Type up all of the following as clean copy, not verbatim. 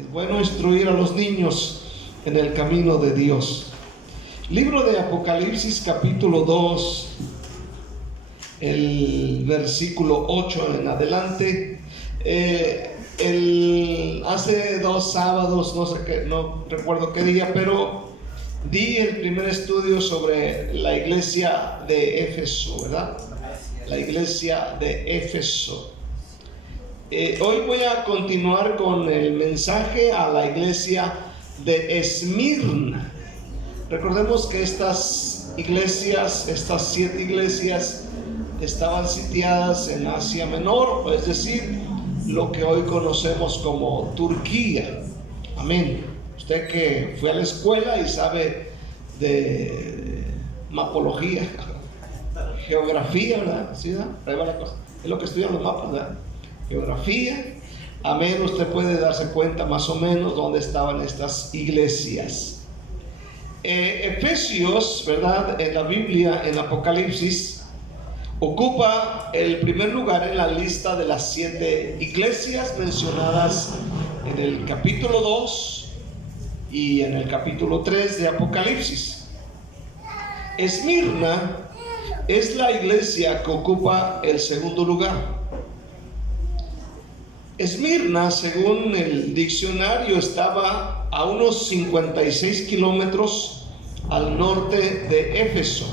Es bueno instruir a los niños en el camino de Dios. Libro de Apocalipsis, capítulo 2, el versículo 8 en adelante. Hace 2 sábados, no recuerdo qué día, pero di el primer estudio sobre la iglesia de Éfeso, ¿verdad? La iglesia de Éfeso. Hoy voy a continuar con el mensaje a la iglesia de Esmirna. Recordemos que estas 7 iglesias, estaban sitiadas en Asia Menor, es decir, lo que hoy conocemos como Turquía. Amén. Usted que fue a la escuela y sabe de mapología, geografía, ¿verdad? ¿Sí, verdad? Ahí va la cosa. Es lo que estudian los mapas, ¿verdad? Geografía. Amén. Usted puede darse cuenta más o menos dónde estaban estas iglesias. Efesios, ¿verdad? En la Biblia, en Apocalipsis, ocupa el primer lugar en la lista de las 7 iglesias mencionadas en el capítulo 2 y en el capítulo 3 de Apocalipsis. Esmirna es la iglesia que ocupa el segundo lugar. Esmirna, según el diccionario, estaba a unos 56 kilómetros al norte de Éfeso.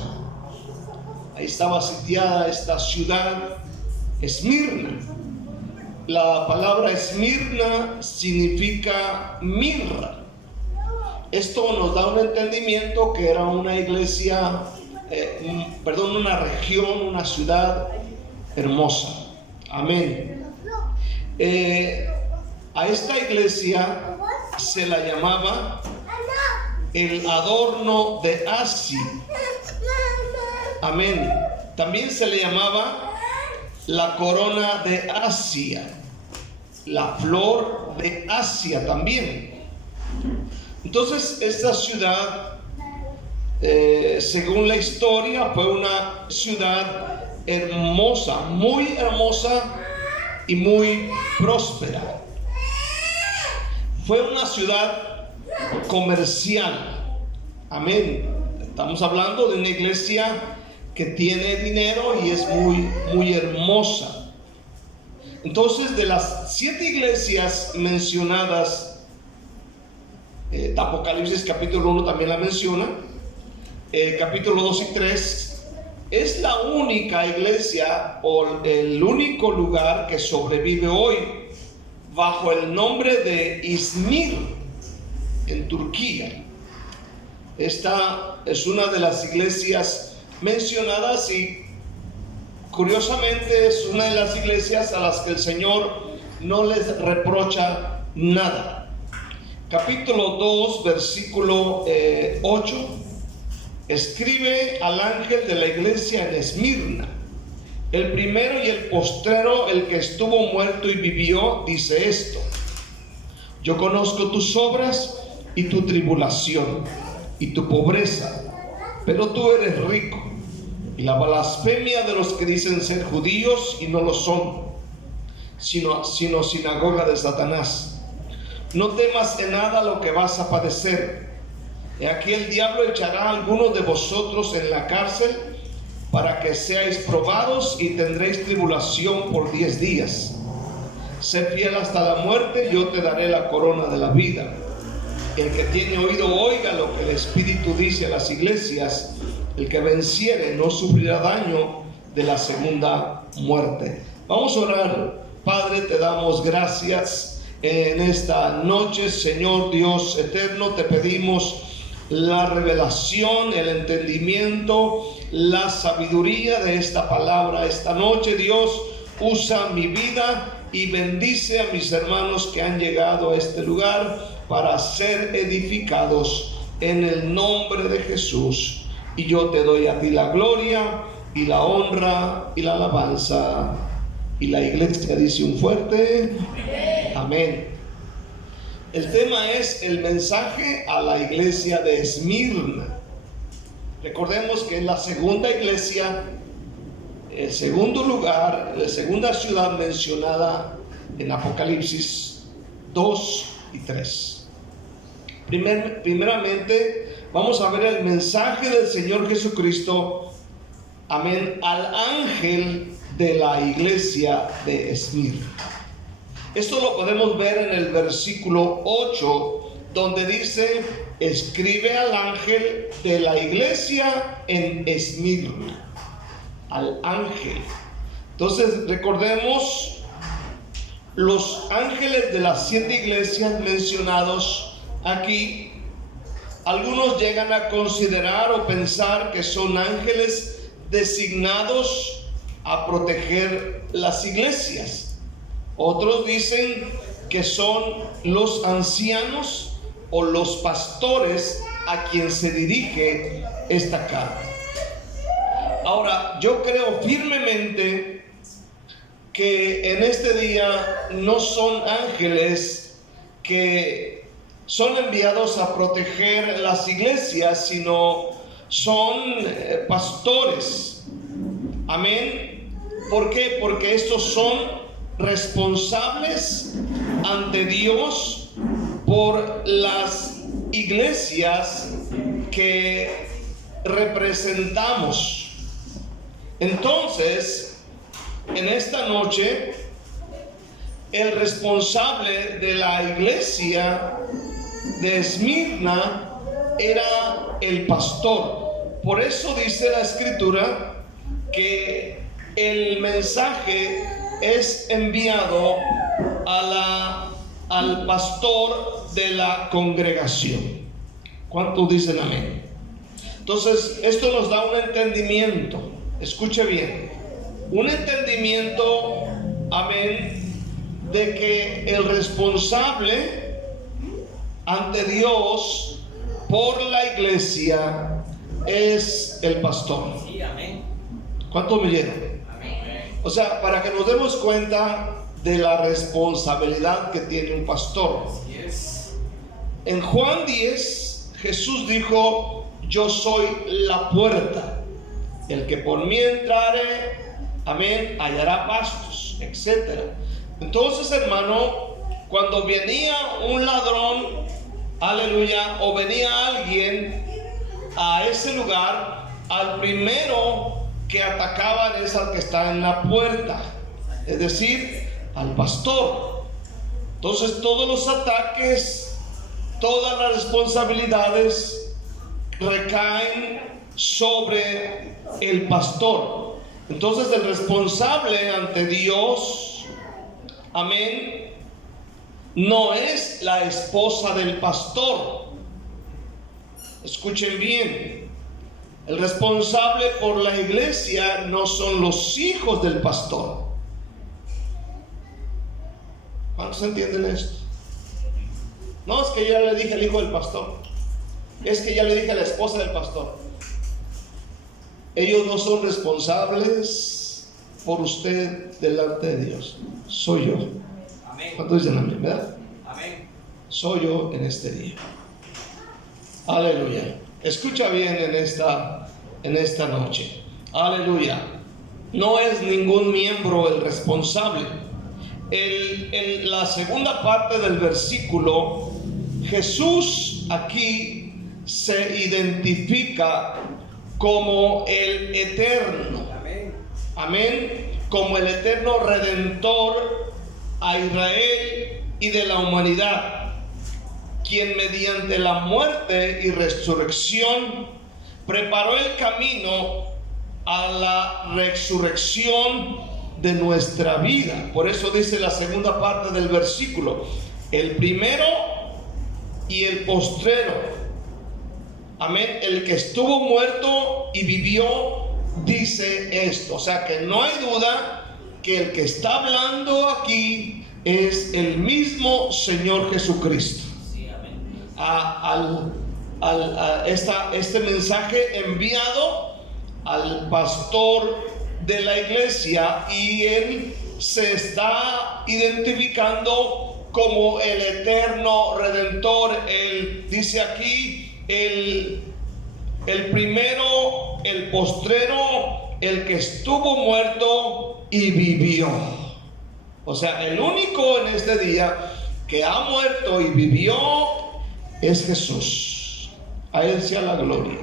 Ahí estaba sitiada esta ciudad, Esmirna. La palabra Esmirna significa mirra. Esto nos da un entendimiento que era una iglesia, una región, una ciudad hermosa. Amén. A esta iglesia se la llamaba el adorno de Asia. Amén. También se le llamaba la corona de Asia, la flor de Asia también. Entonces esta ciudad, según la historia, fue una ciudad hermosa, muy hermosa y muy próspera. Fue una ciudad comercial. Amén. Estamos hablando de una iglesia que tiene dinero y es muy hermosa. Entonces, de las 7 iglesias mencionadas, Apocalipsis capítulo 1 también la menciona, capítulo 2 y 3, es la única iglesia o el único lugar que sobrevive hoy bajo el nombre de Izmir en Turquía. Esta es una de las iglesias mencionadas y curiosamente es una de las iglesias a las que el Señor no les reprocha nada. Capítulo 2, versículo 8. Escribe al ángel de la iglesia en Esmirna, el primero y el postrero, el que estuvo muerto y vivió, dice esto: yo conozco tus obras y tu tribulación y tu pobreza, pero tú eres rico, y la blasfemia de los que dicen ser judíos y no lo son, sino sinagoga de Satanás. No temas en nada lo que vas a padecer. He aquí el diablo echará a algunos de vosotros en la cárcel para que seáis probados y tendréis tribulación por 10 días. Sé fiel hasta la muerte, yo te daré la corona de la vida. El que tiene oído oiga lo que el Espíritu dice a las iglesias. El que venciere no sufrirá daño de la segunda muerte. Vamos a orar. Padre, te damos gracias en esta noche, Señor Dios eterno. Te pedimos la revelación, el entendimiento, la sabiduría de esta palabra esta noche. Dios, usa mi vida y bendice a mis hermanos que han llegado a este lugar para ser edificados en el nombre de Jesús. Y yo te doy a ti la gloria y la honra y la alabanza. Y la iglesia dice un fuerte amén. El tema es el mensaje a la iglesia de Esmirna. Recordemos que es la segunda iglesia, el segundo lugar, la segunda ciudad mencionada en Apocalipsis 2 y 3. Primeramente, vamos a ver el mensaje del Señor Jesucristo, amén, al ángel de la iglesia de Esmirna. Esto lo podemos ver en el versículo 8, donde dice: escribe al ángel de la iglesia en Esmirna. Al ángel. Entonces recordemos los ángeles de las 7 iglesias mencionados aquí. Algunos llegan a considerar o pensar que son ángeles designados a proteger las iglesias. Otros dicen que son los ancianos o los pastores a quien se dirige esta carta. Ahora, yo creo firmemente que en este día no son ángeles que son enviados a proteger las iglesias, sino son pastores. Amén. ¿Por qué? Porque estos son responsables ante Dios por las iglesias que representamos. Entonces, en esta noche, el responsable de la iglesia de Esmirna era el pastor. Por eso dice la escritura que el mensaje es enviado al pastor de la congregación. ¿Cuántos dicen amén? Entonces, esto nos da un entendimiento. Escuche bien, un entendimiento, amén, de que el responsable ante Dios por la iglesia es el pastor. Sí, amén. ¿Cuántos me oyeron? Amén. O sea, para que nos demos cuenta de la responsabilidad que tiene un pastor. Yes. En Juan 10, Jesús dijo: yo soy la puerta. El que por mí entrare, amén, hallará pastos, etc. Entonces, hermano, cuando venía un ladrón, aleluya, o venía alguien a ese lugar, al primero que atacaban es al que está en la puerta, es decir, al pastor. Entonces, todos los ataques, todas las responsabilidades recaen sobre el pastor. Entonces, el responsable ante Dios, amén, no es la esposa del pastor. Escuchen bien, el responsable por la iglesia no son los hijos del pastor. ¿Cuántos entienden esto? No, es que yo ya le dije al hijo del pastor, es que ya le dije a la esposa del pastor. Ellos no son responsables por usted delante de Dios. Soy yo. Amén. ¿Cuántos dicen amén, verdad? Amén. Soy yo en este día. Aleluya. Escucha bien en esta noche. Aleluya. No es ningún miembro el responsable. En la segunda parte del versículo, Jesús aquí se identifica como el eterno. Amén. Amén. Como el eterno redentor a Israel y de la humanidad, quien mediante la muerte y resurrección preparó el camino a la resurrección de nuestra vida. Por eso dice la segunda parte del versículo: el primero y el postrero. Amén. El que estuvo muerto y vivió dice esto. O sea que no hay duda que el que está hablando aquí es el mismo Señor Jesucristo. Sí, amén. Este mensaje enviado al pastor de la iglesia, y él se está identificando como el eterno redentor. Él dice aquí: el primero, el postrero, el que estuvo muerto y vivió. O sea, el único en este día que ha muerto y vivió, es Jesús. A Él sea la gloria.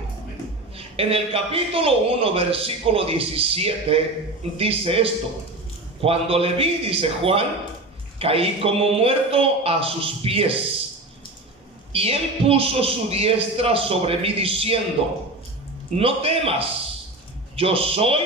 En el capítulo 1, versículo 17, dice esto: cuando le vi, dice Juan, caí como muerto a sus pies. Y Él puso su diestra sobre mí diciendo: no temas, yo soy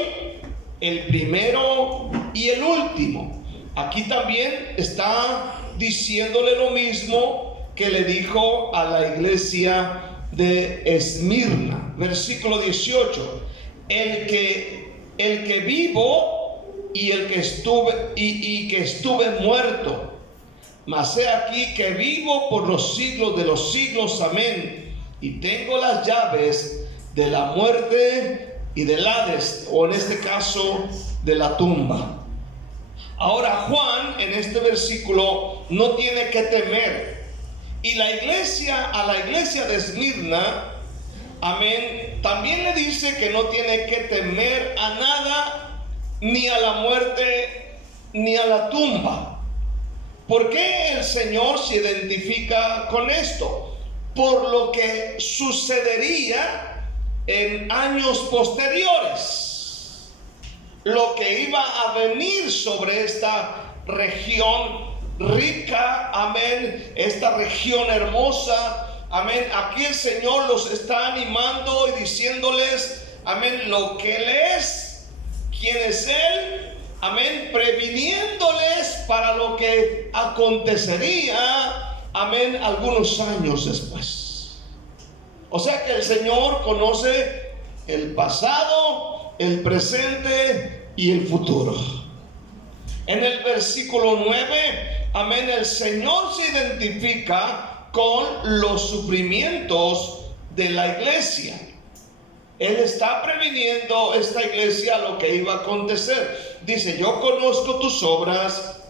el primero y el último. Aquí también está diciéndole lo mismo que le dijo a la iglesia de Esmirna. Versículo 18: el que vivo y el que estuve y que estuve muerto, mas he aquí que vivo por los siglos de los siglos, amén, y tengo las llaves de la muerte y del Hades, o en este caso de la tumba. Ahora Juan en este versículo no tiene que temer, y la iglesia, a la iglesia de Esmirna, amén, también le dice que no tiene que temer a nada, ni a la muerte ni a la tumba. ¿Por qué el Señor se identifica con esto? Por lo que sucedería en años posteriores, lo que iba a venir sobre esta región rica, amén, esta región hermosa, amén. Aquí el Señor los está animando y diciéndoles, amén, lo que Él es, quién es Él, amén, previniéndoles para lo que acontecería, amén, algunos años después. O sea que el Señor conoce el pasado, el presente y el futuro. En el versículo 9, amén, el Señor se identifica con los sufrimientos de la iglesia. Él está previniendo esta iglesia lo que iba a acontecer. Dice: yo conozco tus obras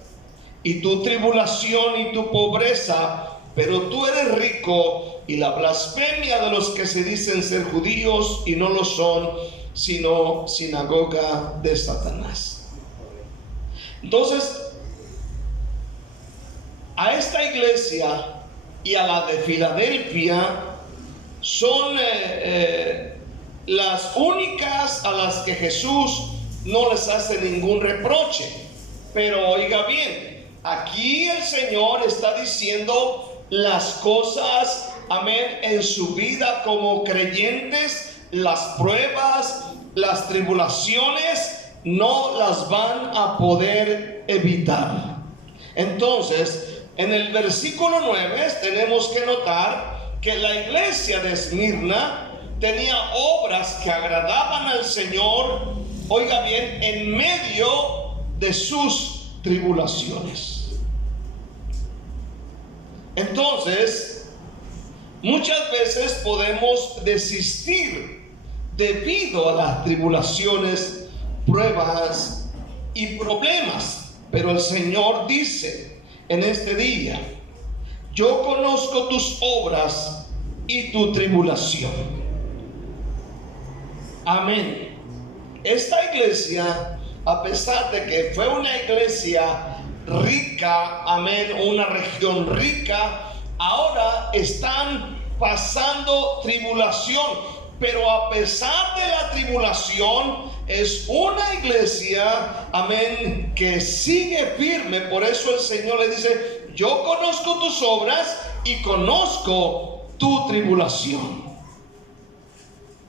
y tu tribulación y tu pobreza, pero tú eres rico, y la blasfemia de los que se dicen ser judíos y no lo son, sino sinagoga de Satanás. Entonces, a esta iglesia y a la de Filadelfia son las únicas a las que Jesús no les hace ningún reproche. Pero oiga bien, aquí el Señor está diciendo las cosas, amén, en su vida como creyentes. Las pruebas, las tribulaciones no las van a poder evitar. Entonces, en el versículo 9 tenemos que notar que la iglesia de Esmirna tenía obras que agradaban al Señor, oiga bien, en medio de sus tribulaciones. Entonces, muchas veces podemos desistir debido a las tribulaciones, pruebas y problemas, pero el Señor dice en este día: yo conozco tus obras y tu tribulación. Amén. Esta iglesia, a pesar de que fue una iglesia rica, amén, una región rica, ahora están pasando tribulación, pero a pesar de la tribulación es una iglesia, amén, que sigue firme. Por eso el Señor le dice: yo conozco tus obras y conozco tu tribulación.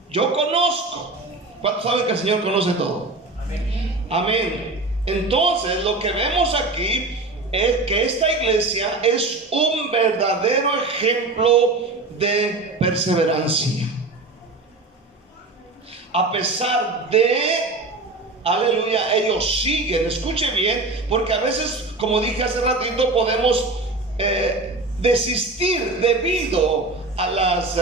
Yo conozco. ¿Cuántos saben que el Señor conoce todo? Amén. Amén. Entonces, lo que vemos aquí es que esta iglesia es un verdadero ejemplo de perseverancia. A pesar de, aleluya, ellos siguen. Escuche bien, porque a veces, como dije hace ratito, podemos desistir debido a las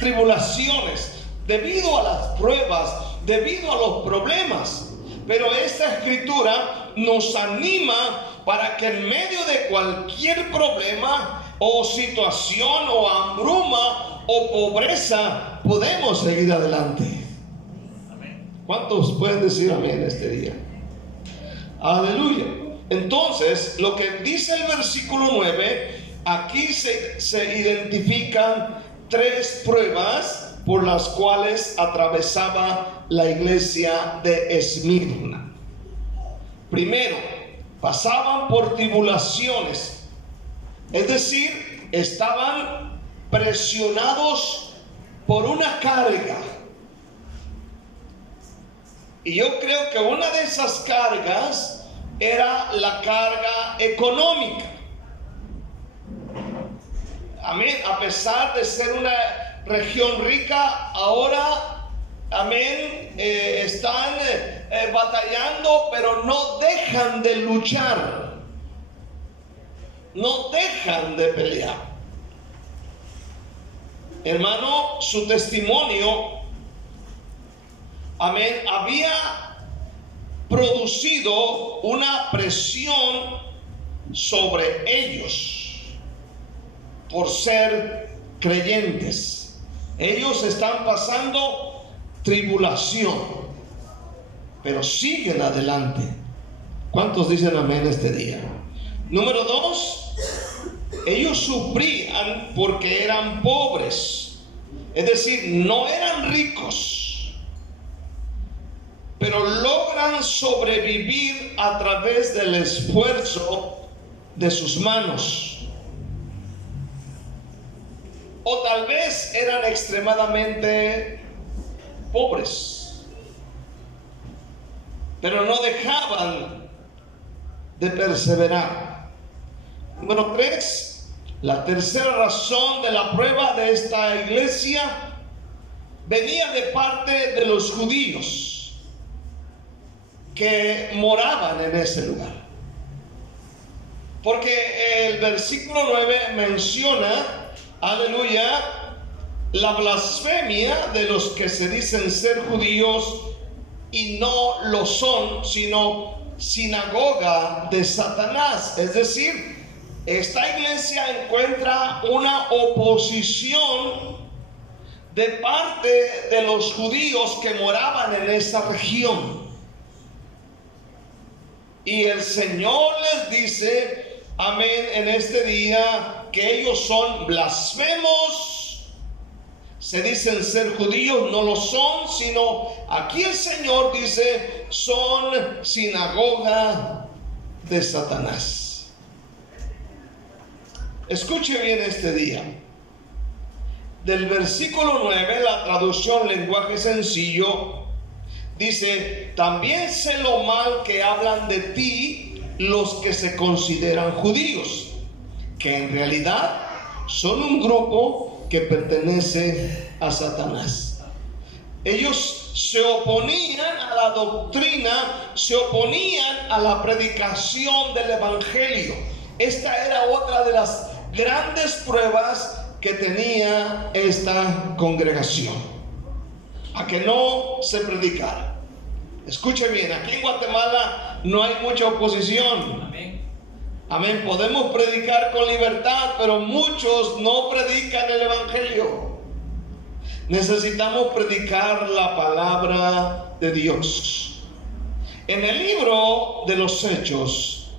tribulaciones, debido a las pruebas, debido a los problemas. Pero esta escritura nos anima para que en medio de cualquier problema o situación o hambruma o pobreza podemos seguir adelante. ¿Cuántos pueden decir amén este día? Aleluya. Entonces, lo que dice el versículo 9 Aquí se identifican tres pruebas por las cuales atravesaba la iglesia de Esmirna. Primero, pasaban por tribulaciones, es decir, estaban presionados por una carga. Y yo creo que una de esas cargas era la carga económica. Amén. A pesar de ser una región rica, ahora, amén, están batallando, pero no dejan de luchar. No dejan de pelear. Hermano, su testimonio, amén, había producido una presión sobre ellos por ser creyentes. Ellos están pasando tribulación, pero siguen adelante. ¿Cuántos dicen amén este día? Número 2, ellos sufrían porque eran pobres, es decir, no eran ricos, pero logran sobrevivir a través del esfuerzo de sus manos. O tal vez eran extremadamente pobres, pero no dejaban de perseverar. Número 3, la tercera razón de la prueba de esta iglesia venía de parte de los judíos que moraban en ese lugar. Porque el versículo 9 menciona, aleluya, la blasfemia de los que se dicen ser judíos y no lo son, sino sinagoga de Satanás. Es decir, esta iglesia encuentra una oposición de parte de los judíos que moraban en esa región. Y el Señor les dice, amén, en este día, que ellos son blasfemos. Se dicen ser judíos, no lo son, sino aquí el Señor dice, son sinagoga de Satanás. Escuche bien este día. Del versículo 9, la traducción lenguaje sencillo, dice, también sé lo mal que hablan de ti los que se consideran judíos, que en realidad son un grupo que pertenece a Satanás. Ellos se oponían a la doctrina, se oponían a la predicación del evangelio. Esta era otra de las grandes pruebas que tenía esta congregación, a que no se predicara. Escuche bien, aquí en Guatemala no hay mucha oposición. Amén. Amén, podemos predicar con libertad, pero muchos no predican el evangelio. Necesitamos predicar la palabra de Dios. En el libro de los Hechos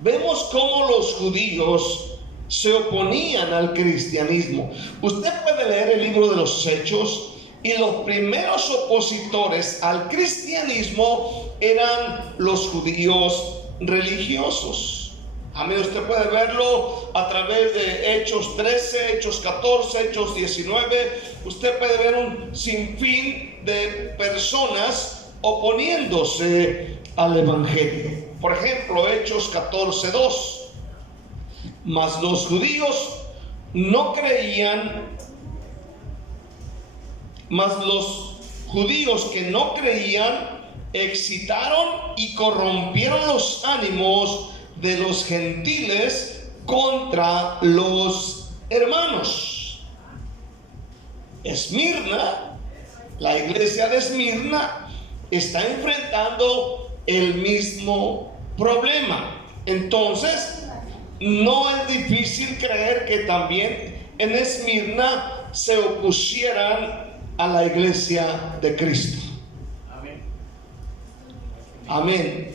vemos cómo los judíos se oponían al cristianismo. Usted puede leer el libro de los Hechos y los primeros opositores al cristianismo eran los judíos religiosos. Amén, usted puede verlo a través de Hechos 13, Hechos 14, Hechos 19. Usted puede ver un sinfín de personas oponiéndose al evangelio. Por ejemplo, Hechos 14, 2. Mas los judíos no creían, mas los judíos que no creían excitaron y corrompieron los ánimos de los gentiles contra los hermanos. Esmirna, la iglesia de Esmirna, está enfrentando el mismo problema. Entonces, no es difícil creer que también en Esmirna se opusieran a la iglesia de Cristo. Amén. Amén.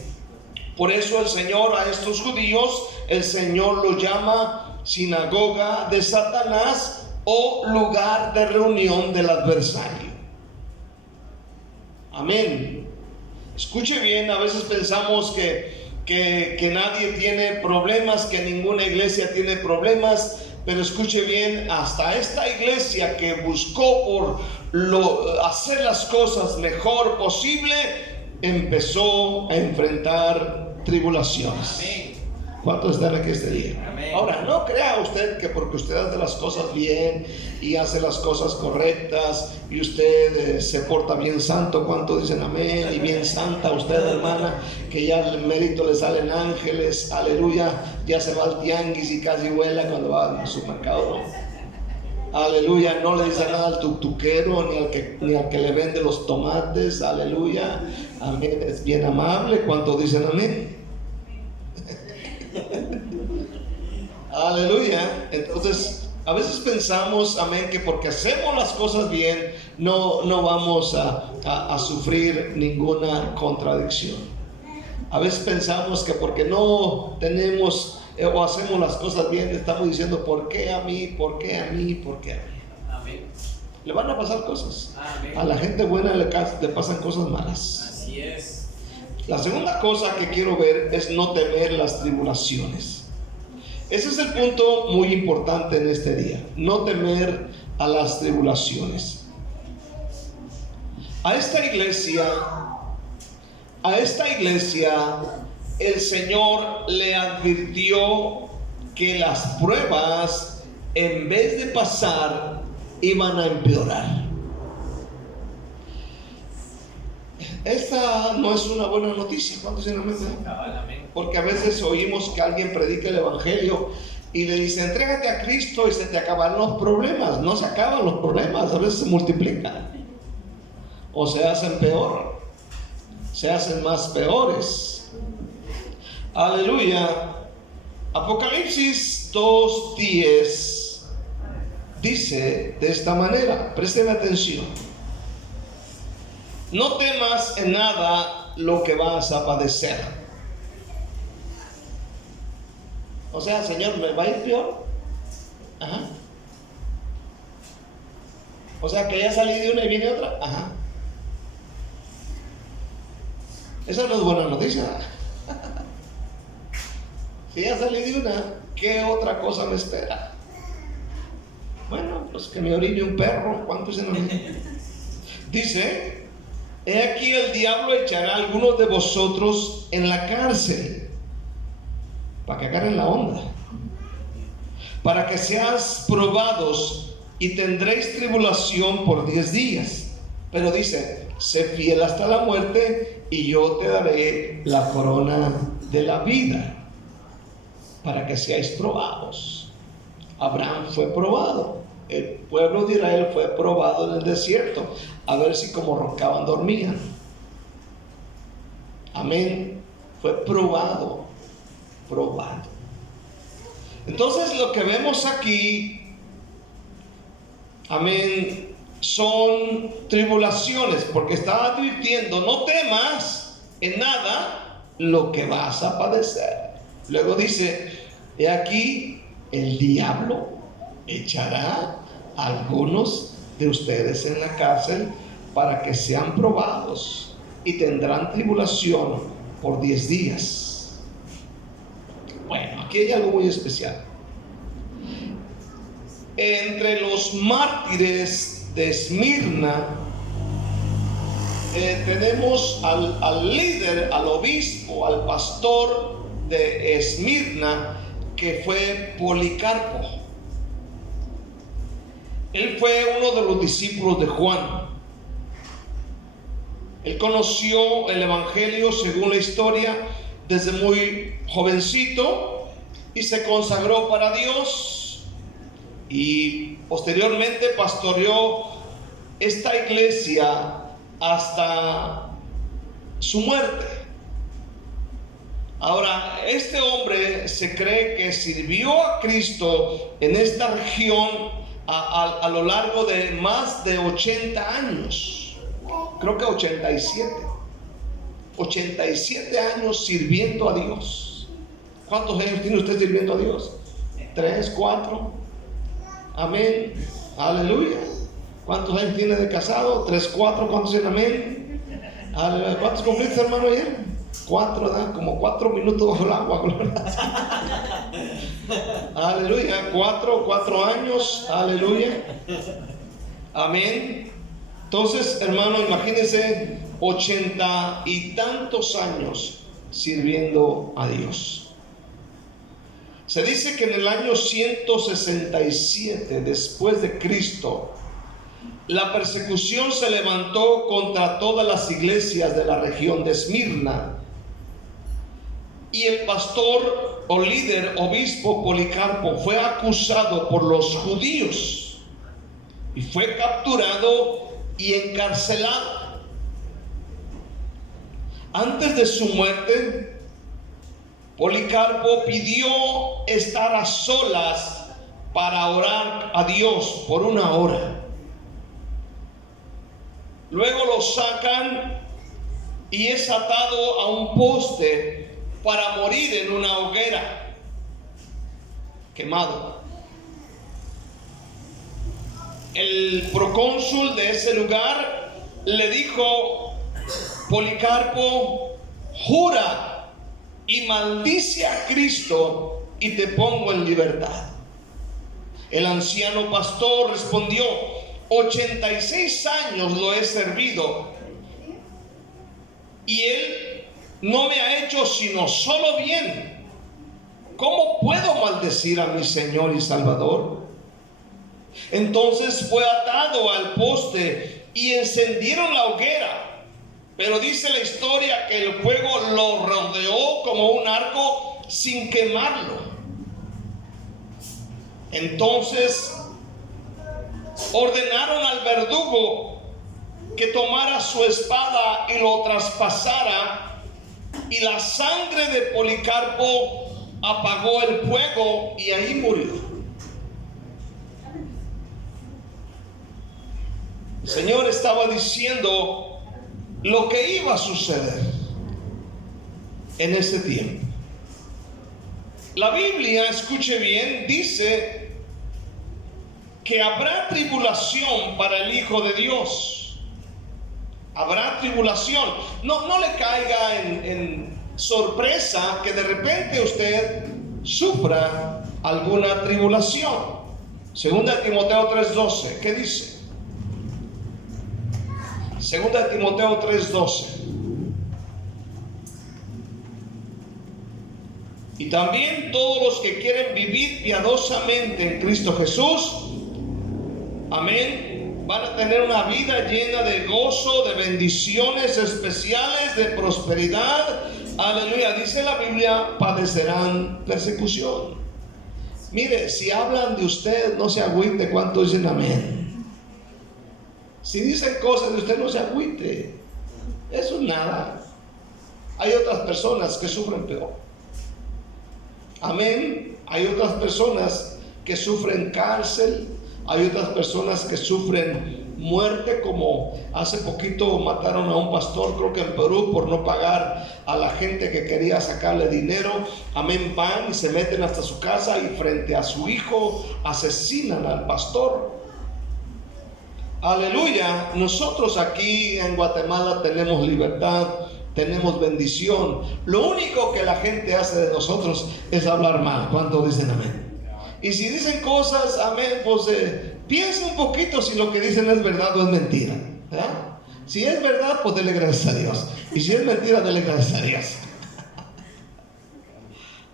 Por eso el Señor a estos judíos, el Señor los llama sinagoga de Satanás o lugar de reunión del adversario. Amén. Escuche bien, a veces pensamos que nadie tiene problemas, que ninguna iglesia tiene problemas, pero escuche bien, hasta esta iglesia que buscó por hacer las cosas mejor posible, empezó a enfrentar tribulaciones. Amén. ¿Cuántos están aquí este día? Amén. Ahora, no crea usted que porque usted hace las cosas bien y hace las cosas correctas y usted se porta bien santo, ¿cuántos dicen amén? Y bien santa usted, hermana, que ya el mérito le salen ángeles, aleluya, ya se va al tianguis y casi vuela cuando va al supermercado, ¿no? Aleluya, no le dice nada al tuquero ni al que le vende los tomates, aleluya, amén, es bien amable, ¿cuántos dicen amén? Aleluya. Entonces a veces pensamos, amén, que porque hacemos las cosas bien no vamos a sufrir ninguna contradicción. A veces pensamos que porque no tenemos o hacemos las cosas bien estamos diciendo ¿por qué a mí? ¿Por qué a mí? ¿Por qué a mí? Amén. Le van a pasar cosas. Amén. A la gente buena le pasan cosas malas. Así es. La segunda cosa que quiero ver es no temer las tribulaciones. Ese es el punto muy importante en este día, no temer a las tribulaciones. A esta iglesia, el Señor le advirtió que las pruebas, en vez de pasar, iban a empeorar. Esta no es una buena noticia. ¿Cuántos dicen amén? Amén. Porque a veces oímos que alguien predica el evangelio y le dice entrégate a Cristo y se te acaban los problemas. No se acaban los problemas, a veces se multiplican o se hacen peor, se hacen más peores. Aleluya. Apocalipsis 2:10 dice de esta manera, presten atención: no temas en nada lo que vas a padecer. O sea, Señor, ¿me va a ir peor? Ajá. O sea, que ya salí de una y viene otra. Ajá. Esa no es buena noticia. Si ya salí de una, ¿qué otra cosa me espera? Bueno, pues que me orine un perro. ¿Cuántos se nos dice? He aquí el diablo echará a algunos de vosotros en la cárcel, para que agarren la onda, para que seas probados y tendréis tribulación por 10 días. Pero dice, sé fiel hasta la muerte y yo te daré la corona de la vida, para que seáis probados. Abraham fue probado. El pueblo de Israel fue probado en el desierto, a ver si como roncaban dormían. Amén. Fue probado. Entonces lo que vemos aquí, amén, son tribulaciones, porque está advirtiendo, no temas en nada lo que vas a padecer. Luego dice, he aquí el diablo echará a algunos de ustedes en la cárcel para que sean probados y tendrán tribulación por 10 días. Bueno, aquí hay algo muy especial. Entre los mártires de Esmirna tenemos al líder, al obispo, al pastor de Esmirna, que fue Policarpo. Él fue uno de los discípulos de Juan. Él conoció el evangelio, según la historia, desde muy jovencito y se consagró para Dios, y posteriormente pastoreó esta iglesia hasta su muerte. Ahora, este hombre se cree que sirvió a Cristo en esta región a lo largo de más de 80 años, creo que 87 años sirviendo a Dios. ¿Cuántos años tiene usted sirviendo a Dios? 3, 4. Amén. Aleluya. ¿Cuántos años tiene de casado? 3, 4. ¿Cuántos dicen amén? Aleluya. ¿Cuántos cumpliste, hermano, ayer? 4, ¿da? Como 4 minutos bajo el agua. Aleluya. 4 años. Aleluya. Amén. Entonces, hermano, imagínense 80 y tantos años sirviendo a Dios. Se dice que en el año 167 después de Cristo, la persecución se levantó contra todas las iglesias de la región de Esmirna, y el pastor o líder, obispo Policarpo, fue acusado por los judíos y fue capturado y encarcelado. Antes de su muerte, Policarpo pidió estar a solas para orar a Dios por 1 hora. Luego lo sacan y es atado a un poste para morir en una hoguera, quemado. El procónsul de ese lugar le dijo: Policarpo, jura y maldice a Cristo y te pongo en libertad. El anciano pastor respondió: 86 años lo he servido y él no me ha hecho sino solo bien. ¿Cómo puedo maldecir a mi Señor y Salvador? Entonces fue atado al poste y encendieron la hoguera. Pero dice la historia que el fuego lo rodeó como un arco sin quemarlo. Entonces ordenaron al verdugo que tomara su espada y lo traspasara, y la sangre de Policarpo apagó el fuego y ahí murió. El Señor estaba diciendo lo que iba a suceder en ese tiempo. La Biblia, escuche bien, dice que habrá tribulación para el Hijo de Dios. Habrá tribulación. No le caiga en sorpresa que de repente usted sufra alguna tribulación. Segunda de Timoteo 3:12, ¿qué dice? Segunda de Timoteo 3:12. Y también todos los que quieren vivir piadosamente en Cristo Jesús, amén, van a tener una vida llena de gozo, de bendiciones especiales, de prosperidad. Aleluya. Dice la Biblia, padecerán persecución. Mire, si hablan de usted, no se agüite. ¿Cuántos dicen amén? Si dicen cosas de usted, no se agüite. Eso es nada. Hay otras personas que sufren peor. Amén. Hay otras personas que sufren cárcel. Hay otras personas que sufren muerte, como hace poquito mataron a un pastor, creo que en Perú, por no pagar a la gente que quería sacarle dinero. Amén. Van y se meten hasta su casa y frente a su hijo asesinan al pastor. Aleluya. Nosotros aquí en Guatemala tenemos libertad, tenemos bendición. Lo único que la gente hace de nosotros es hablar mal. ¿Cuántos dicen amén? Y si dicen cosas, amén, pues piensa un poquito si lo que dicen es verdad o es mentira, ¿verdad? Si es verdad, pues dele gracias a Dios. Y si es mentira, dele gracias a Dios.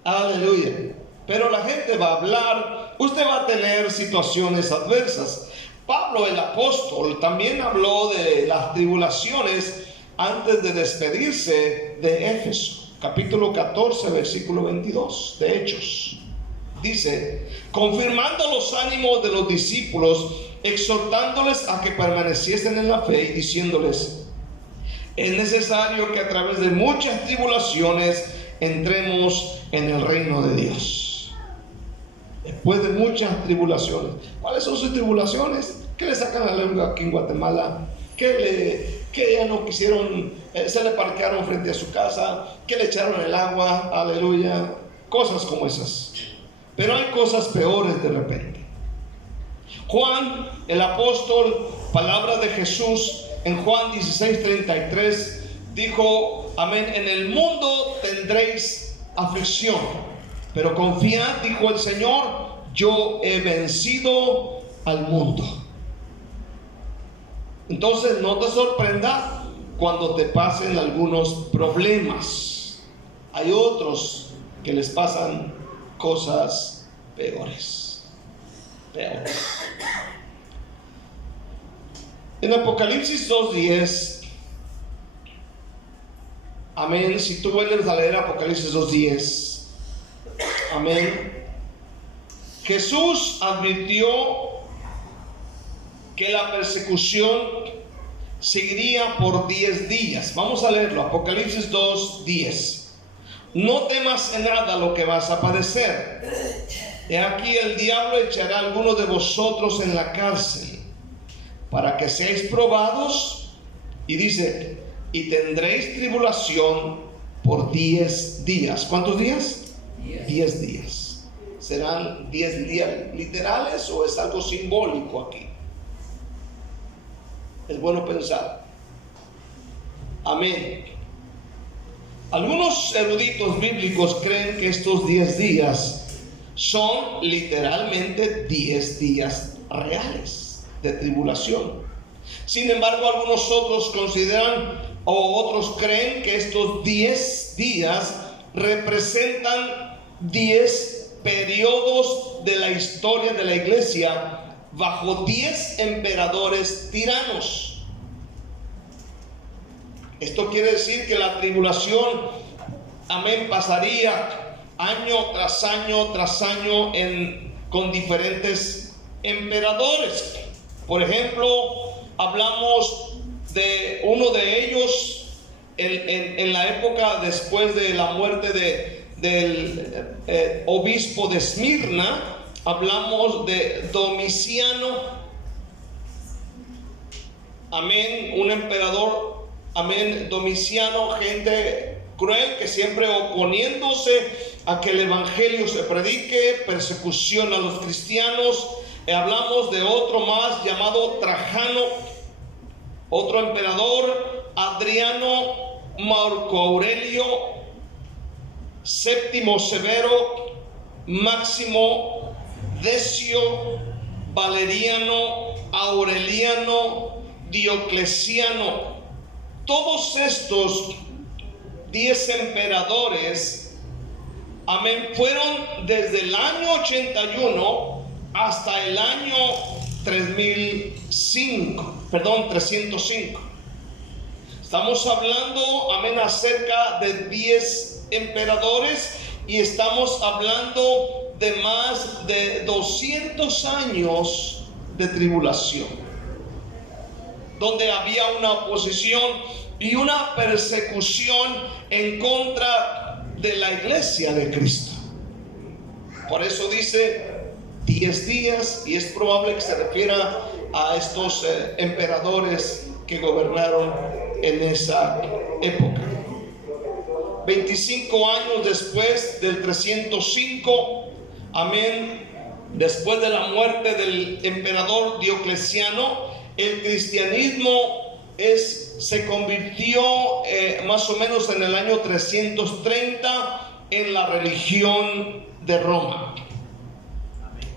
Aleluya. Pero la gente va a hablar, usted va a tener situaciones adversas. Pablo el apóstol también habló de las tribulaciones antes de despedirse de Éfeso. Capítulo 14, versículo 22 de Hechos. Dice: confirmando los ánimos de los discípulos, exhortándoles a que permaneciesen en la fe y diciéndoles: es necesario que a través de muchas tribulaciones entremos en el reino de Dios. Después de muchas tribulaciones. ¿Cuáles son sus tribulaciones? Que le sacan la lengua aquí en Guatemala, que ya no quisieron, se le parquearon frente a su casa, que le echaron el agua, aleluya, cosas como esas. pero hay cosas peores de repente. Juan, el apóstol, palabra de Jesús, en Juan 16:33, dijo, amén, en el mundo tendréis aflicción, pero confiad, dijo el Señor, yo he vencido al mundo. Entonces no te sorprendas cuando te pasen algunos problemas. Hay otros que les pasan cosas peores. En Apocalipsis 2:10, amén, si tú vuelves a leer Apocalipsis 2:10, amén, Jesús advirtió que la persecución seguiría por 10 días. Vamos a leerlo, Apocalipsis 2:10. No temas en nada lo que vas a padecer. He aquí el diablo echará a algunos de vosotros en la cárcel, para que seáis probados, y dice, y tendréis tribulación por 10 días. ¿Cuántos días? 10 días. ¿Serán 10 días literales o es algo simbólico aquí? Es bueno pensar. Amén. Algunos eruditos bíblicos creen que estos 10 días son literalmente 10 días reales de tribulación. Sin embargo, algunos otros consideran o otros creen que estos 10 días representan 10 periodos de la historia de la iglesia bajo 10 emperadores tiranos. Esto quiere decir que la tribulación, amén, pasaría año tras año tras año con diferentes emperadores. Por ejemplo, hablamos de uno de ellos en la época después de la muerte del obispo de Esmirna. Hablamos de Domiciano, amén, un emperador, amén, Domiciano, gente cruel que siempre oponiéndose a que el evangelio se predique, persecución a los cristianos. Hablamos de otro más llamado Trajano, otro emperador, Adriano, Marco Aurelio, Séptimo Severo, Máximo, Decio, Valeriano, Aureliano, Diocleciano. Todos estos 10 emperadores, amén, fueron desde el año 81 hasta el año 305. Estamos hablando, amén, acerca de 10 emperadores y estamos hablando de más de 200 años de tribulación, donde había una oposición y una persecución en contra de la iglesia de Cristo. Por eso dice 10 días, y es probable que se refiera a estos emperadores que gobernaron en esa época. 25 años después del 305, amén, después de la muerte del emperador Diocleciano, el cristianismo se convirtió más o menos en el año 330 en la religión de Roma.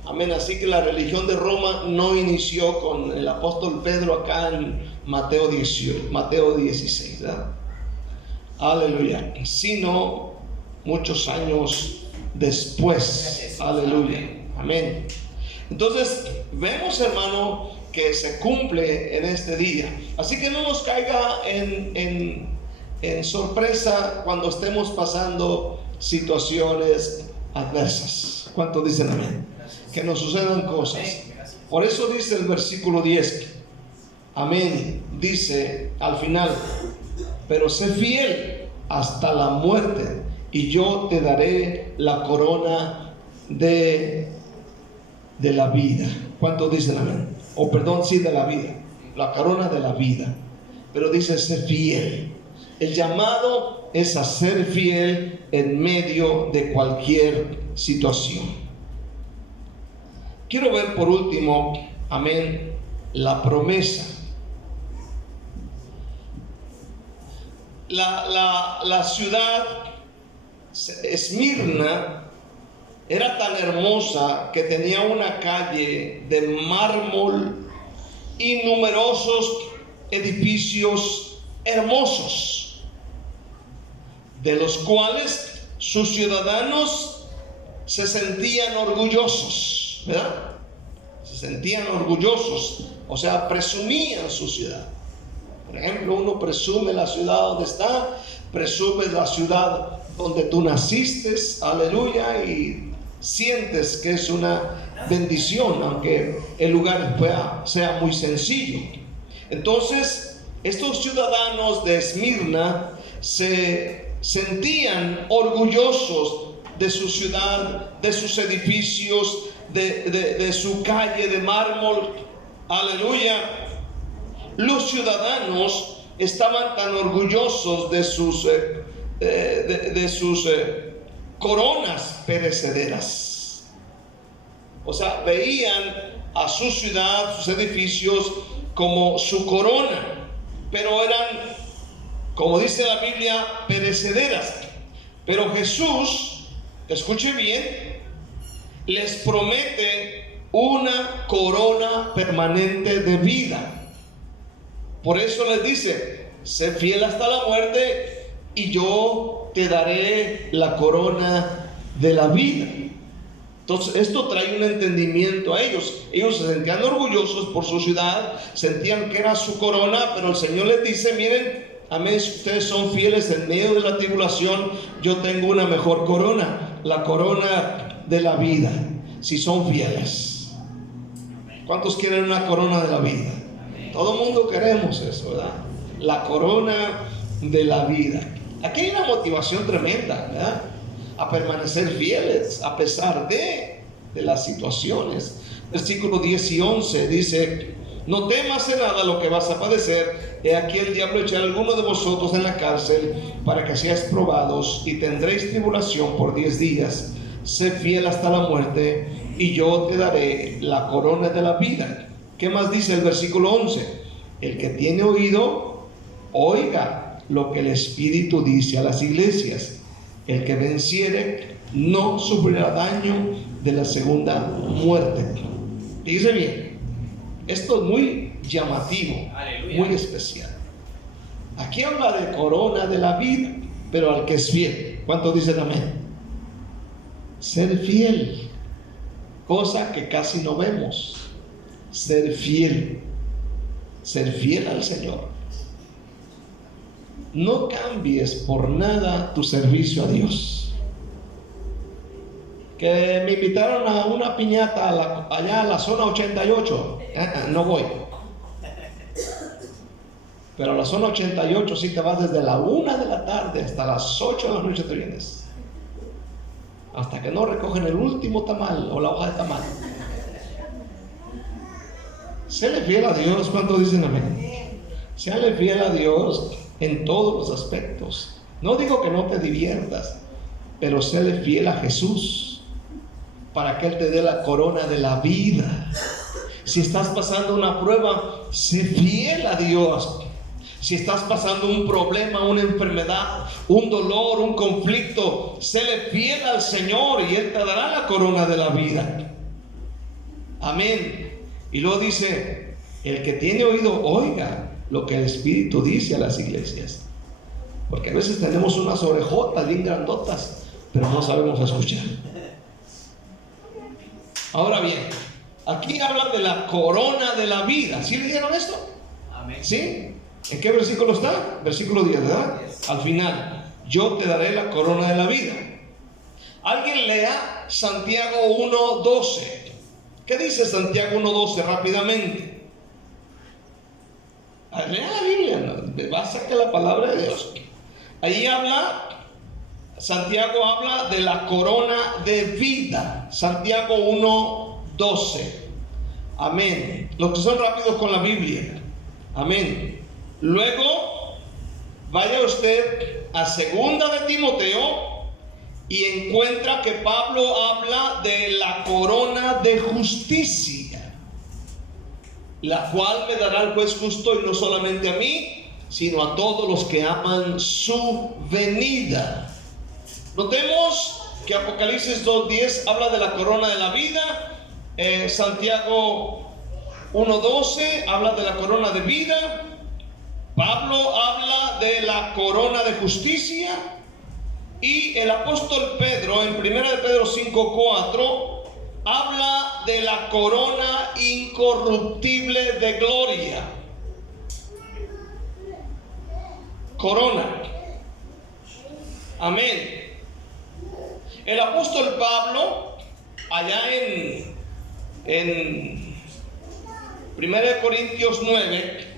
Amén. Así que la religión de Roma no inició con el apóstol Pedro acá en Mateo 16, ¿verdad? Aleluya. Sino muchos años después. Aleluya. Amén. Entonces vemos, hermano, que se cumple en este día. Así que no nos caiga en sorpresa cuando estemos pasando situaciones adversas. ¿Cuántos dicen amén? Que nos sucedan cosas. Por eso dice el versículo 10, amén, dice al final, pero sé fiel hasta la muerte y yo te daré la corona de la vida. ¿Cuántos dicen amén? O perdón, sí, de la vida, la corona de la vida. Pero dice sé fiel. El llamado es a ser fiel en medio de cualquier situación. Quiero ver por último, amén, la promesa. La ciudad Esmirna era tan hermosa que tenía una calle de mármol y numerosos edificios hermosos, de los cuales sus ciudadanos se sentían orgullosos, ¿verdad? Se sentían orgullosos, o sea, presumían su ciudad. Por ejemplo, uno presume la ciudad donde está, presume la ciudad donde tú naciste, aleluya, y sientes que es una bendición, aunque el lugar sea muy sencillo. Entonces, estos ciudadanos de Esmirna se sentían orgullosos de su ciudad, de sus edificios, de su calle de mármol, aleluya. Los ciudadanos estaban tan orgullosos de sus coronas perecederas. O sea, veían a su ciudad, sus edificios como su corona, pero eran, como dice la Biblia, perecederas. Pero Jesús, escuche bien, les promete una corona permanente de vida. Por eso les dice: sé fiel hasta la muerte y yo te daré la corona de la vida. Entonces esto trae un entendimiento a ellos. Ellos se sentían orgullosos por su ciudad, sentían que era su corona, pero el Señor les dice: miren, amén, si ustedes son fieles en medio de la tribulación, yo tengo una mejor corona, la corona de la vida, si son fieles. ¿Cuántos quieren una corona de la vida? Todo el mundo queremos eso, ¿verdad? La corona de la vida. Aquí hay una motivación tremenda, ¿verdad? A permanecer fieles a pesar de las situaciones. Versículos 10 y 11 dice: no temas en nada lo que vas a padecer. He aquí el diablo echará a alguno de vosotros en la cárcel para que seáis probados, y tendréis tribulación por 10 días. Sé fiel hasta la muerte y yo te daré la corona de la vida. ¿Qué más dice el versículo 11? El que tiene oído, oiga lo que el Espíritu dice a las iglesias. El que venciere no sufrirá daño de la segunda muerte. Dice bien, esto es muy llamativo, aleluya, muy especial. Aquí habla de corona de la vida, pero al que es fiel. ¿Cuántos dicen amén? Ser fiel, cosa que casi no vemos. Ser fiel al Señor. No cambies por nada tu servicio a Dios. Que me invitaron a una piñata allá a la zona 88, no voy. Pero a la zona 88 sí te vas desde la 1 de la tarde hasta las 8 de la noche, te vienes, hasta que no recogen el último tamal o la hoja de tamal. Séle fiel a Dios. ¿Cuántos dicen amén? Séle fiel a Dios en todos los aspectos. No digo que no te diviertas, pero séle fiel a Jesús para que Él te dé la corona de la vida. Si estás pasando una prueba, sé fiel a Dios. Si estás pasando un problema, una enfermedad, un dolor, un conflicto, séle fiel al Señor y Él te dará la corona de la vida. Amén. Y luego dice: el que tiene oído, oiga lo que el Espíritu dice a las iglesias. Porque a veces tenemos unas orejotas bien grandotas, pero no sabemos escuchar. Ahora bien, aquí habla de la corona de la vida. ¿Sí leyeron esto? Amén. ¿Sí? ¿En qué versículo está? Versículo 10, ¿verdad? Al final: yo te daré la corona de la vida. Alguien lea Santiago 1:12. ¿Qué dice Santiago 1:12 rápidamente? Lea la Biblia, va a sacar la palabra de Dios. Ahí Santiago habla de la corona de vida. Santiago 1:12. Amén. Los que son rápidos con la Biblia. Amén. Luego, vaya usted a 2 de Timoteo, y encuentra que Pablo habla de la corona de justicia, la cual me dará el juez justo, y no solamente a mí, sino a todos los que aman su venida. Notemos que Apocalipsis 2:10 habla de la corona de la vida. Santiago 1:12 habla de la corona de vida. Pablo habla de la corona de justicia. Y el apóstol Pedro en 1 de Pedro 5:4 habla de la corona incorruptible de gloria. Corona. Amén. El apóstol Pablo, allá en 1 Corintios 9,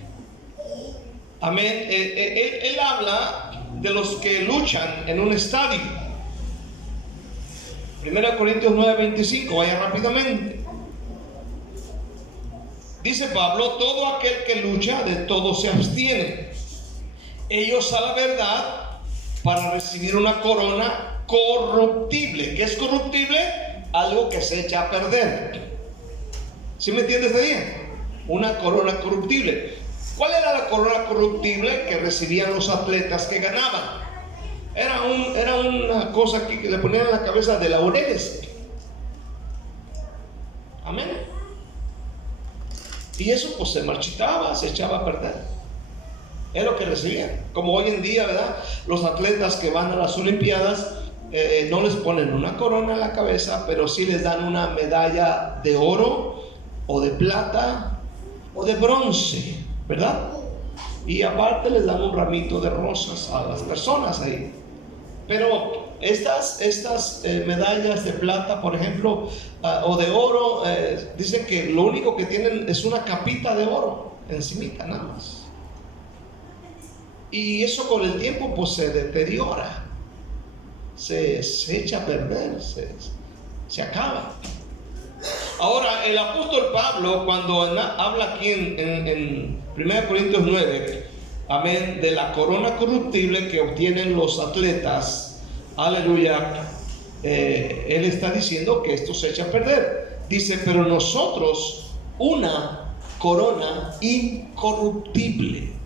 amén, él habla de los que luchan en un estadio. 1 Corintios 9:25, vaya rápidamente. Dice Pablo: todo aquel que lucha, de todo se abstiene. Ellos a la verdad para recibir una corona corruptible. ¿Qué es corruptible? Algo que se echa a perder. ¿Sí me entiendes de bien? Una corona corruptible. ¿Cuál era la corona corruptible que recibían los atletas que ganaban? Era una cosa que le ponían en la cabeza de laureles. Amén. Y eso pues se marchitaba, se echaba a perder. Es lo que recibían. Como hoy en día, ¿verdad? Los atletas que van a las Olimpiadas no les ponen una corona en la cabeza, pero sí les dan una medalla de oro o de plata o de bronce, ¿verdad? Y aparte les dan un ramito de rosas a las personas ahí. Pero estas medallas de plata, por ejemplo, o de oro, dicen que lo único que tienen es una capita de oro encimita nada más. Y eso con el tiempo pues se deteriora, se echa a perder, se acaba. Ahora el apóstol Pablo, cuando habla aquí en 1 Corintios 9, amén, de la corona corruptible que obtienen los atletas, aleluya, él está diciendo que esto se echa a perder. Dice: pero nosotros una corona incorruptible.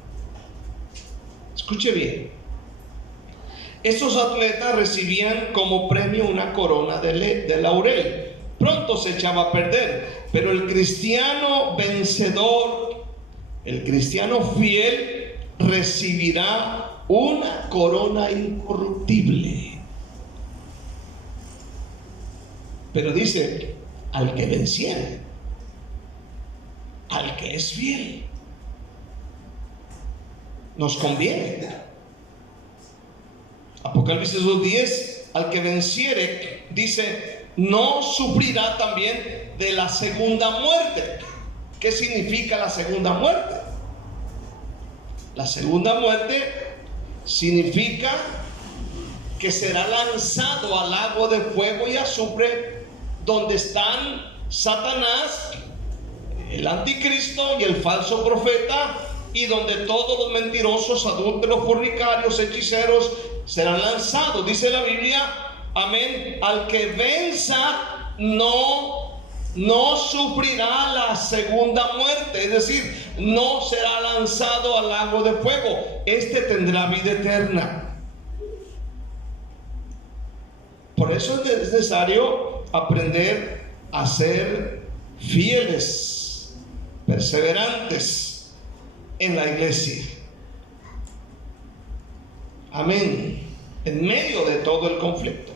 Escuche bien. Estos atletas recibían como premio una corona de laurel. Pronto se echaba a perder, pero el cristiano vencedor, el cristiano fiel, recibirá una corona incorruptible. Pero dice: al que venciere, al que es fiel. Nos conviene. Apocalipsis 2:10: al que venciere, dice, no sufrirá también de la segunda muerte. ¿Qué significa la segunda muerte? La segunda muerte significa que será lanzado al lago de fuego y azufre, donde están Satanás, el anticristo y el falso profeta, y donde todos los mentirosos, adúlteros, fornicarios, hechiceros serán lanzados. Dice la Biblia, amén, al que venza no sufrirá la segunda muerte, es decir, no será lanzado al lago de fuego. Este tendrá vida eterna. Por eso es necesario aprender a ser fieles, perseverantes en la iglesia. Amén. En medio de todo el conflicto.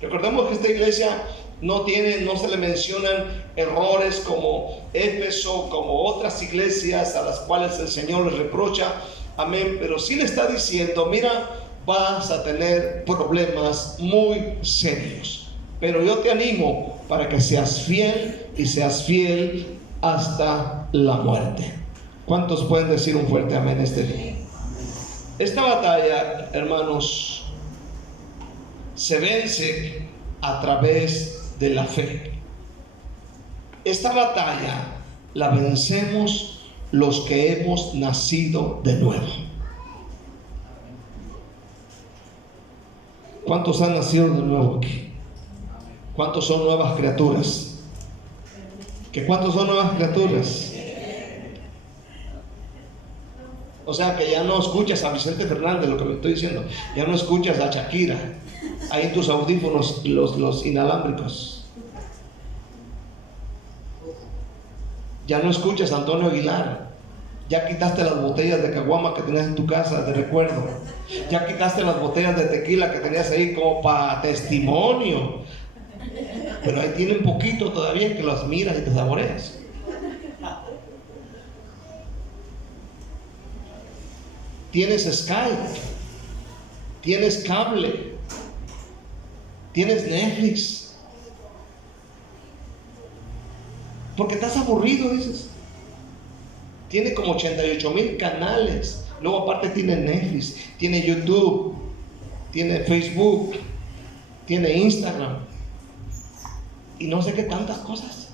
Recordemos que esta iglesia no se le mencionan errores como Éfeso, como otras iglesias a las cuales el Señor les reprocha. Amén. Pero sí le está diciendo: mira, vas a tener problemas muy serios, pero yo te animo para que seas fiel, y seas fiel hasta la muerte. ¿Cuántos pueden decir un fuerte amén este día? Esta batalla, hermanos, se vence a través de la fe. Esta batalla la vencemos los que hemos nacido de nuevo. ¿Cuántos han nacido de nuevo aquí? ¿Cuántos son nuevas criaturas? ¿Que cuántos son nuevas criaturas? O sea que ya no escuchas a Vicente Fernández, lo que me estoy diciendo. Ya no escuchas a Shakira. Ahí en tus audífonos, los inalámbricos. Ya no escuchas a Antonio Aguilar. Ya quitaste las botellas de caguama que tenías en tu casa de recuerdo. Ya quitaste las botellas de tequila que tenías ahí como para testimonio. Pero ahí tienen poquito todavía que las miras y te saboreas. Tienes Skype, tienes cable, tienes Netflix. Porque estás aburrido, dices. Tiene como 88,000 canales. Luego aparte tiene Netflix, tiene YouTube, tiene Facebook, tiene Instagram y no sé qué tantas cosas.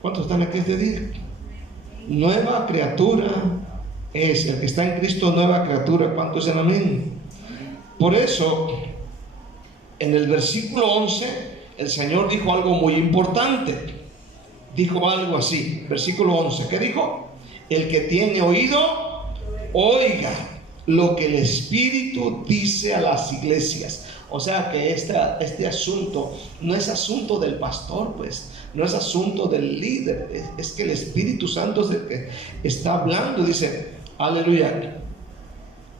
¿Cuántos están aquí este día? Nueva criatura es el que está en Cristo, nueva criatura. ¿Cuántos dicen amén? Por eso en el versículo 11 el Señor dijo algo muy importante. Dijo algo así, versículo 11. ¿Qué dijo? El que tiene oído, oiga lo que el Espíritu dice a las iglesias. O sea que este asunto no es asunto del pastor, pues, no es asunto del líder, es que el Espíritu Santo es el que está hablando. Dice, aleluya,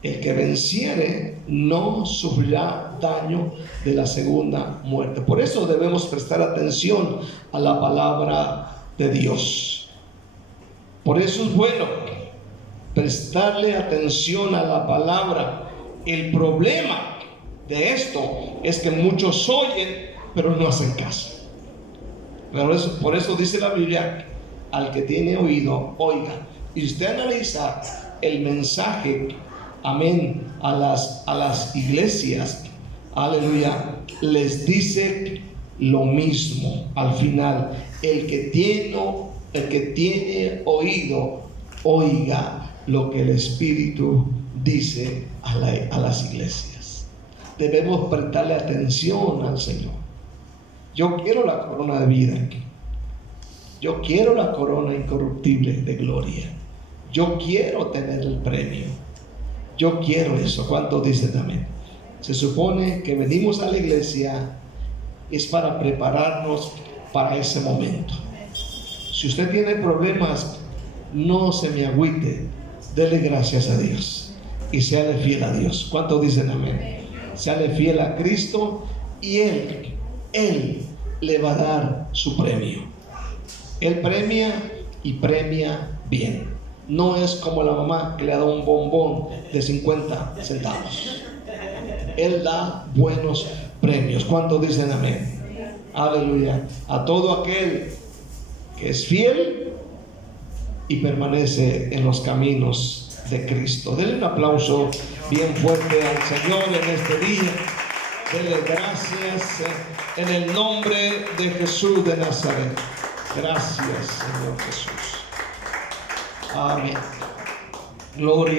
el que venciere no sufrirá daño de la segunda muerte. Por eso debemos prestar atención a la palabra de Dios. Por eso es bueno prestarle atención a la palabra. El problema de esto es que muchos oyen pero no hacen caso. Por eso dice la Biblia, al que tiene oído, oiga. Y usted analiza el mensaje, amén, a las iglesias, aleluya, les dice lo mismo al final. El que tiene oído, oiga lo que el Espíritu dice a las iglesias. Debemos prestarle atención al Señor. Yo quiero la corona de vida. Yo quiero la corona incorruptible de gloria. Yo quiero tener el premio. Yo quiero eso. ¿Cuántos dicen amén? Se supone que venimos a la iglesia es para prepararnos para ese momento. Si usted tiene problemas, no se me agüite. Dele gracias a Dios y séale fiel a Dios. ¿Cuántos dicen amén? Séale fiel a Cristo y Él le va a dar su premio. Él premia y premia bien. No es como la mamá que le da un bombón de 50 centavos. Él da buenos premios. ¿Cuántos dicen amén? Aleluya. A todo aquel que es fiel y permanece en los caminos de Cristo. Denle un aplauso bien fuerte al Señor en este día. Denle gracias en el nombre de Jesús de Nazaret. Gracias, Señor Jesús. Amén. Gloria.